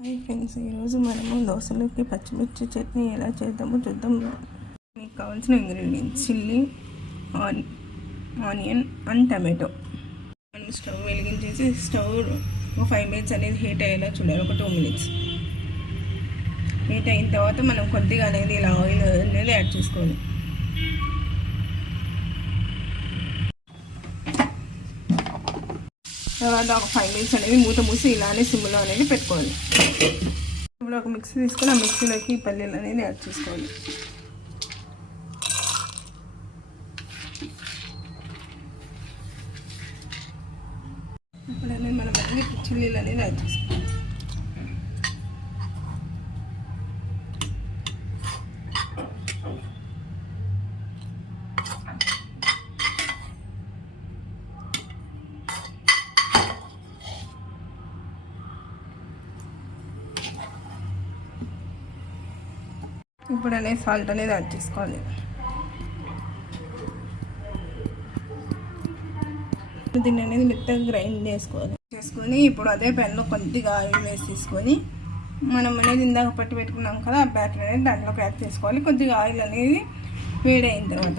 Hi friends, ఈరోజు మనము దోశలోకి పచ్చిమిర్చి చట్నీ ఎలా చేద్దామో చూద్దాం. మీకు కావాల్సిన ingredients chilli, onion and tomato. మనం స్టవ్ వెలిగించేసి స్టవ్ 5 minutes అనేది హీట్ అయ్యేలా చూడాలి. ఒక 2 minutes హీట్ అయిన తర్వాత మనం కొద్దిగా అనేది ఇలా ఆయిల్ అనేది యాడ్ చేసుకోవాలి. తర్వాత ఒక 5 minutes అనేది మూత మూసి ఇలానే సిమ్లో అనేది పెట్టుకోవాలి. ఇప్పుడు ఒక మిక్సీ తీసుకొని ఆ మిక్సీలోకి పల్లీలు అనేది యాడ్ చేసుకోవాలి. ఇప్పుడు అనేది మనం అన్ని చిల్లీలు అనేది యాడ్ చేసుకోవాలి. ఇప్పుడు అనేది సాల్ట్ అనేది యాడ్ చేసుకోవాలి. దీన్ని అనేది మెత్తగా గ్రైండ్ చేసుకొని ఇప్పుడు అదే పెన్లో కొద్దిగా ఆయిల్ వేసి తీసుకొని మనం అనేది ఇందాక పెట్టుకున్నాం కదా, ఆ బ్యాటర్ అనేది దాంట్లోకి యాడ్ చేసుకోవాలి. కొద్దిగా ఆయిల్ అనేది వేడైన తర్వాత